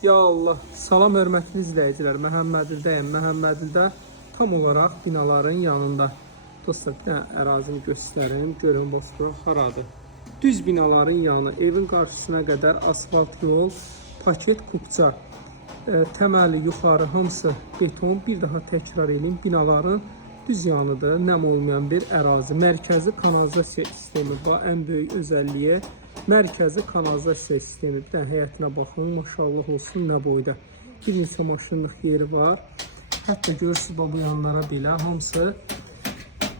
Ya Allah, salam hörmətli izləyicilər, Məhəmmədildəyəm. Məhəmmədildə tam olaraq binaların yanında. Dostlar, bir dənə ərazini göstərim, görün bozqır haradır. Düz binaların yanı, evin qarşısına qədər asfalt yol, paket kupça, təməli yuxarı hamısı beton. Bir daha təkrar edeyim, binaların düz yanıdır, nəm olmayan bir ərazi. Mərkəzi kanalizasiya sistemi var, ən böyük özəlliyi. Mərkəzi kanalizasiya sistemi. Bir dənə həyətinə baxın, maşallah olsun, nə boyda. Bir neçə maşınlıq yeri var. Hətta görürsünüz, bu yanlara belə hamısı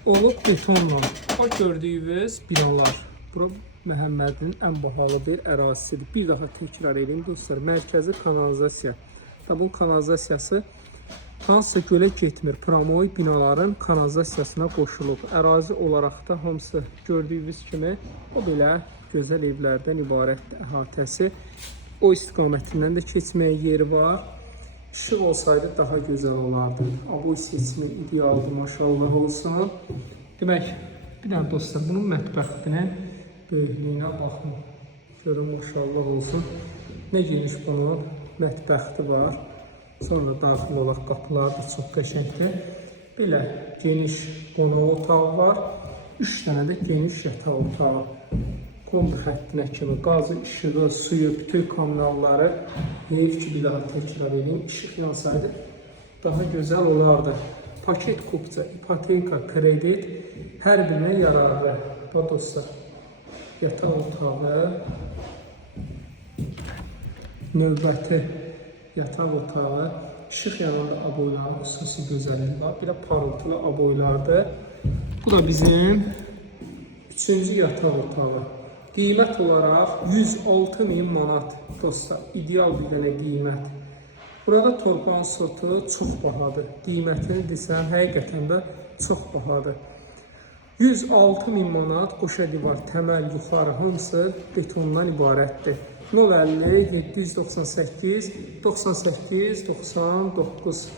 olub betonla. O gördüyünüz binalar. Bura Məhəmmədin ən bahalı bir ərazisidir. Bir daha təkrar edeyim dostlar. Mərkəzi kanalizasiya. Bunun kanalizasiyası hansısa gölə getmir. Pramoy binaların kanalizasiyasına qoşulub. Ərazi olaraq da hamısı gördüyünüz kimi o belə gözəl evlərdən ibarətdir əhatəsi. O istiqamətindən də keçməyə yeri var. İşıq olsaydı daha gözəl olardı. Bu seçimi idealdır, maşallah olsun. Demək, bir dənə dostlar, bunun mətbəxinin böyüklüyünə baxın. Görün, maşallah olsun. Nə geniş bunun mətbəxti var. Sonra daxil olaraq qapılar da çox qəşəngdir. Belə geniş qonaq otağı var. 3 dənə də geniş yataq otağı. Kombi xəttinə kimi qazı, işığı, suyu, bütün kanalları deyib ki, bir daha təkrar edeyim. İşıq yansaydı daha gözəl olardı. Paket kupça, ipoteka, kredit hər birinə yararlı. Bax dostlar, yataq otağı, növbəti yataq otağı, işıq yanında aboyların xüsusi gözəlliyi var. Bir də parıltılı aboylardır. Bu da bizim 3-cü yataq otağı. Qiymət olaraq 106.000 manat dostlar, ideal bir dənə qiymət. Burada torpağın sotu çox bahadır. Qiymətini desəm, həqiqətən də çox bahadır. 106.000 manat qoşa divar, təməl, yuxarı hamısı betondan ibarətdir. 050 798 98 99